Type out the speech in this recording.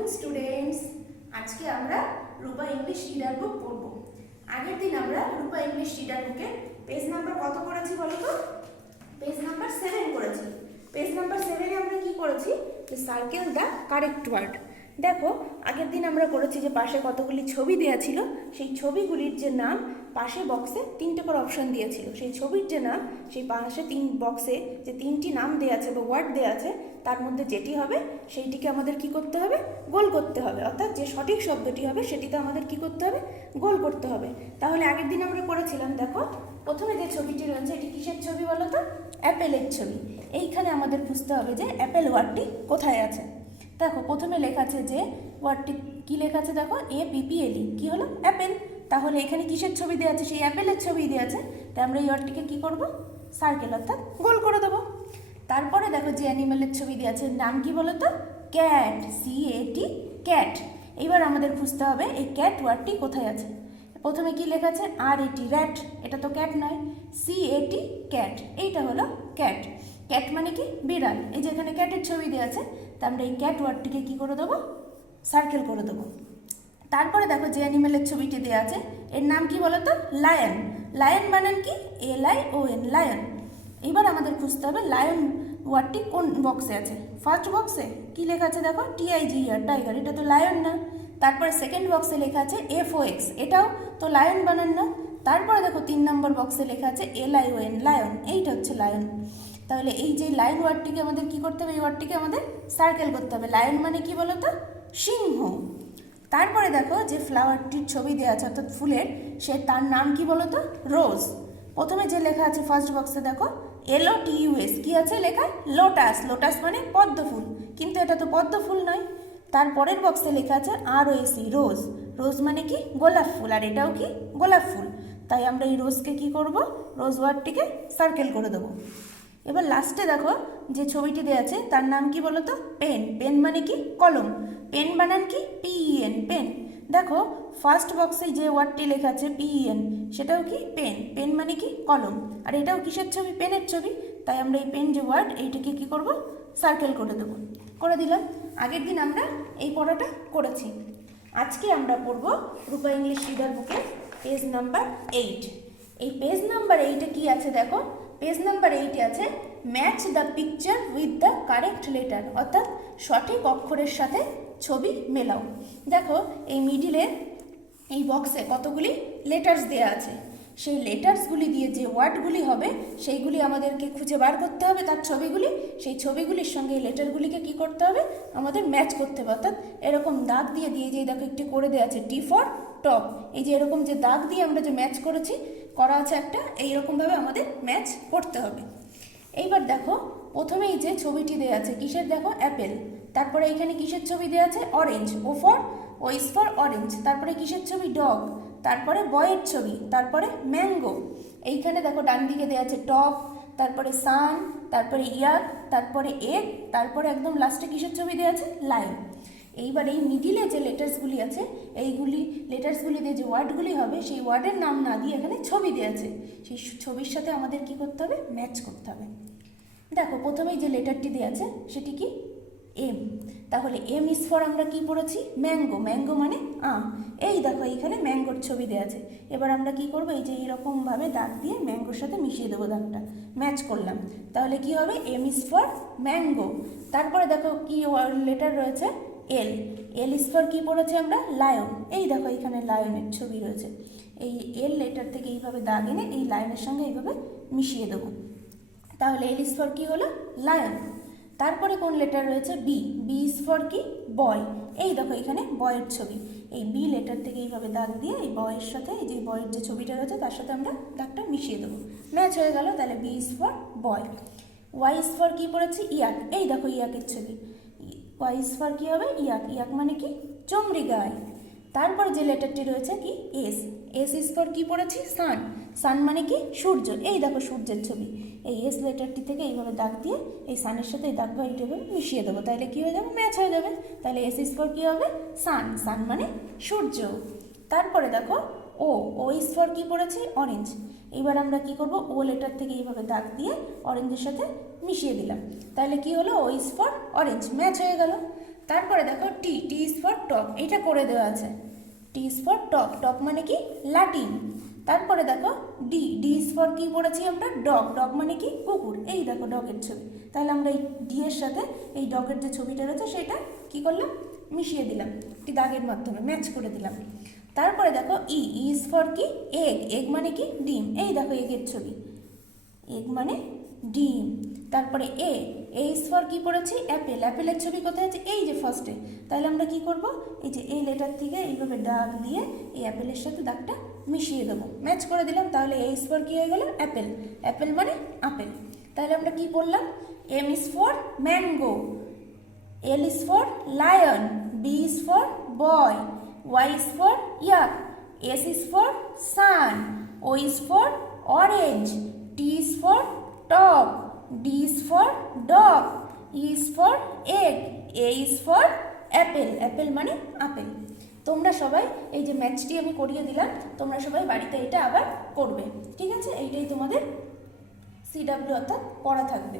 Morning students. আজকে আমরা রূপা English reader বুক পড়ব। আগের দিন আমরা রূপা ইংলিশ রিডার বুকে পেজ নাম্বার কত করেছি বলো তো? পেজ নাম্বার 7 করেছি। পেজ নাম্বার 7 এ আমরা কি করেছি? যে সার্কেল দ্য কারেক্ট ওয়ার্ড। দেখো, আগের দিন আমরা করেছি যে পাশে কতগুলি ছবি দেওয়া ছিল, সেই ছবিগুলির যে নাম পাশে বক্সে 3টে করে অপশন দিয়েছিল। সেই ছবির যে নাম, সেই পাশে 3 বক্সে যে 3টি নাম দেওয়া আছে বা ওয়ার্ড দেওয়া আছে, তার মধ্যে যেটি হবে সেইটিকে আমাদের কি করতে হবে? গোল করতে হবে। অর্থাৎ যে সঠিক শব্দটি হবে সেটিতে আমাদের কি করতে হবে? গোল করতে হবে। তাহলে আগের দিন আমরা করেছিলাম, দেখো প্রথমে যে ছবিটি রয়েছে এটি কিসের ছবি বলো তো? অ্যাপেলের ছবি। এইখানে আমাদের বুঝতে হবে যে অ্যাপেল ওয়ার্ডটি কোথায় আছে। দেখো প্রথমে লেখা আছে যে ওয়ার্ডটি কি লেখা আছে, দেখো APPLE, কি হলো? অ্যাপেল। তাহলে এখানে কিসের ছবি দেওয়া আছে? সেই অ্যাপেলের ছবি দেওয়া আছে। তাই আমরা এই ওয়ার্ডটিকে কি করব? সার্কেল অর্থাৎ গোল করে দেবো। তারপরে দেখো যে অ্যানিমেলের ছবি দেওয়া আছে, নাম কি বলো তো? Cat, CAT, cat. এবার আমাদের খুঁজতে হবে এই ক্যাট ওয়ার্ডটি কোথায় আছে। প্রথমে কি লেখা আছে? RAT, rat. এটা তো ক্যাট নয়। CAT, cat. এইটা হলো ক্যাট। ক্যাট মানে কি? বিড়াল। এই যে এখানে ক্যাটের ছবি দেওয়া আছে, তা আমরা এই ক্যাট ওয়ার্ডটিকে কি করে দেবো? সার্কেল করে দেবো। তারপরে দেখো যে অ্যানিমেলের ছবিটি দেওয়া আছে, এর নাম কি বলো তো? লায়ন। লায়ন বানান কি? LION, lion. এবার আমাদের খুঁজতে হবে লায়ন ওয়ার্ডটি কোন বক্সে আছে। ফার্স্ট বক্সে কি লেখা আছে? দেখো TIGER, টাইগার। এটা তো লায়ন না। তারপরে সেকেন্ড বক্সে লেখা আছে FOX, এটাও তো লায়ন বানান না। তারপরে দেখো 3 নম্বর বক্সে লেখা আছে LION, লায়ন। এইটা হচ্ছে লায়ন। তাহলে এই যে লায়ন ওয়ার্ডটিকে আমাদের কি করতে হবে? এই ওয়ার্ডটিকে আমাদের সার্কেল করতে হবে। লায়ন মানে কি বলো তো? সিংহ। তারপরে দেখো যে ফ্লাওয়ারটির ছবি দেওয়া আছে অর্থাৎ ফুলের, তার নাম কি বলো তো? রোজ। প্রথমে যে লেখা আছে ফার্স্ট বক্সে দেখো LOTUS, কি আছে লেখা? লোটাস। লোটাস মানে পদ্ম ফুল, কিন্তু এটা তো পদ্ম ফুল নয়। তারপরের বক্সে লেখা আছে ROS, রোজ। রোজ মানে কি? গোলাপ ফুল। আর এটাও কি? গোলাপ ফুল। তাই আমরা এই রোজকে কি করব? রোজ ওয়ার্ডটিকে সার্কেল করে দেবো। এবার লাস্টে দেখো যে ছবিটি দেওয়া আছে তার নাম কি বলো তো? পেন। পেন মানে কি? কলম। পেন বানান কি? PEN, pen. দেখো ফার্স্ট বক্সে যে ওয়ার্ডটি লেখা আছে PEN, সেটাও কি? পেন। পেন মানে কি? কলম। আর এটাও কিসের ছবি? পেনের ছবি। তাই আমরা এই পেন যে ওয়ার্ড, এইটাকে কি করব? সার্কেল করে দেবো। করে দিলাম। আগের দিন আমরা এই পড়াটা করেছি। আজকে আমরা পড়ব রূপা ইংলিশ রিডার বুকে পেজ নাম্বার 8। এই পেজ নাম্বার 8-এ কি আছে দেখো? পেজ নাম্বার 8-এ আছে match the picture with the correct letter, অর্থাৎ সঠিক অক্ষরের সাথে ছবি মেলাও। দেখো এই মিডিলে এই বক্সে কতগুলি লেটার্স দেওয়া আছে। সেই লেটার্সগুলি দিয়ে যে ওয়ার্ডগুলি হবে সেইগুলি আমাদেরকে খুঁজে বার করতে হবে, তার ছবিগুলি। সেই ছবিগুলির সঙ্গে এই লেটারগুলিকে কি করতে হবে? আমাদের ম্যাচ করতে হবে। অর্থাৎ এরকম দাগ দিয়ে যে দেখো একটি করে দেওয়া আছে T ফর টপ। এই যে এরকম যে দাগ দিয়ে আমরা যে ম্যাচ করেছি, করা আছে একটা, এইরকমভাবে আমাদের ম্যাচ করতে হবে। এইবার দেখো প্রথমেই যে ছবিটি দেওয়া আছে কিসের? দেখো অ্যাপেল। তারপরে এখানে কিসের ছবি দেওয়া আছে? Orange. O is for orange. তারপরে কিসের ছবি? ডগ। তারপরে বয়ের ছবি। তারপরে ম্যাঙ্গো। এইখানে দেখো ডান দিকে দেওয়া আছে টপ, তারপরে সান, তারপরে ইয়ার, তারপরে এগ, তারপরে একদম লাস্টে কিসের ছবি দেওয়া আছে? লাইন। এইবার এই মিডিলে যে লেটার্সগুলি আছে, এইগুলি লেটার্সগুলি দিয়ে যে ওয়ার্ডগুলি হবে, সেই ওয়ার্ডের নাম না দিয়ে এখানে ছবি দেওয়া আছে। সেই ছবির সাথে আমাদের কি করতে হবে? ম্যাচ করতে হবে। দেখো প্রথমেই যে লেটারটি দেওয়া আছে সেটি কি? M। তাহলে M ইজ ফর আমরা কি পড়েছি? ম্যাঙ্গো। ম্যাঙ্গো মানে আম। এই দেখো এইখানে ম্যাঙ্গোর ছবি দেওয়া আছে। এবার আমরা কি করব? এই যে এইরকমভাবে দাগ দিয়ে ম্যাঙ্গোর সাথে মিশিয়ে দেবো, দাগটা ম্যাচ করলাম। তাহলে কি হবে? M is for mango. তারপরে দেখো কি লেটার রয়েছে? L। L ইজ ফর কি পড়েছি আমরা? লায়ন। এই দেখো এখানে লায়নের ছবি রয়েছে। এই L লেটার থেকে এইভাবে দাগ এনে এই লায়নের সঙ্গে এইভাবে মিশিয়ে দেবো। তাহলে L ইজ ফর কি হলো? লায়ন। তারপরে কোন লেটার রয়েছে? B। B ইজ ফর কি? বয়। এই দেখো এখানে বয়ের ছবি। এই B লেটার থেকে এইভাবে দাগ দিয়ে এই বয়ের সাথে, এই যে বয়ের যে ছবিটা রয়েছে তার সাথে আমরা দাগটা মিশিয়ে দেবো, ম্যাচ হয়ে গেল। তাহলে B is for boy. Y is for কি পড়েছি? ইয়াক। এই দেখো ইয়াকের ছবি। Y ইজ ফর কি হবে? ইয়াক। ইয়াক মানে কি? চমড়ি গায়। তারপর যে লেটারটি রয়েছে কি? S। S ইজ ফর কি পড়েছি? সান। সান মানে কি? সূর্য। এই দেখো সূর্যের ছবি। এই S লেটারটি থেকে এইভাবে দাগ দিয়ে এই সানের সাথে এই দাগ এইভাবে মিশিয়ে দেবো, তাহলে কি হয়ে যাবে? ম্যাচ হয়ে যাবে। তাহলে S ইজ ফর কি হবে? সান। সান মানে সূর্য। তারপরে দেখো ও ইজ ফর কি পড়েছি? অরেঞ্জ। এবার আমরা কি করব? ও লেটার থেকে এইভাবে দাগ দিয়ে অরেঞ্জের সাথে মিশিয়ে দিলাম, তাহলে কি হলো? ও ইজ ফর অরেঞ্জ, ম্যাচ হয়ে গেল। তারপরে দেখো টি, টি ইজ ফর টক, এটা করে দেওয়া আছে। টি ইজ ফর টক, টক মানে কি লাটিন। তারপরে দেখো ডি, ডি ইজ ফর কি পড়েছি আমরা ডগ, ডগ মানে কি কুকুর, এই দেখো ডগের ছবি। তাহলে আমরা এই ডি এর সাথে এই ডগের যে ছবিটা রয়েছে সেটা কি করলাম, মিশিয়ে দিলাম, একটি দাগের মাধ্যমে ম্যাচ করে দিলাম। তারপরে দেখো ই, ইজ ফর কি এগ, এগ মানে কি ডিম, এই দেখো এগের ছবি, এগ মানে ডিম। তারপরে এ, এ ইজ ফর কি পড়েছি অ্যাপেল, অ্যাপেলের ছবি কোথায় আছে এই যে ফার্স্টে। তাহলে আমরা কি করব, এই যে এই লেটার থেকে এইভাবে দাগ দিয়ে এই অ্যাপেলের সাথে দাগটা মিশিয়ে দেবো, ম্যাচ করে দিলাম। তাহলে এ ইজ ফর কি হয়ে গেল অ্যাপেল, অ্যাপেল মানে আপেল। তাহলে আমরা কি বললাম, M is for mango, L is for lion, B is for boy, Y is for yak, S is for sun, O is for orange, T is for talk, D is for dog, E is for egg, A is for apple, apple মানে আপেল। তোমরা সবাই এই যে ম্যাচটি আমি করিয়ে দিলাম, তোমরা সবাই বাড়িতে এটা আবার করবে, ঠিক আছে? এইটাই তোমাদের সিডাব্লিউ অর্থাৎ পড়া থাকবে।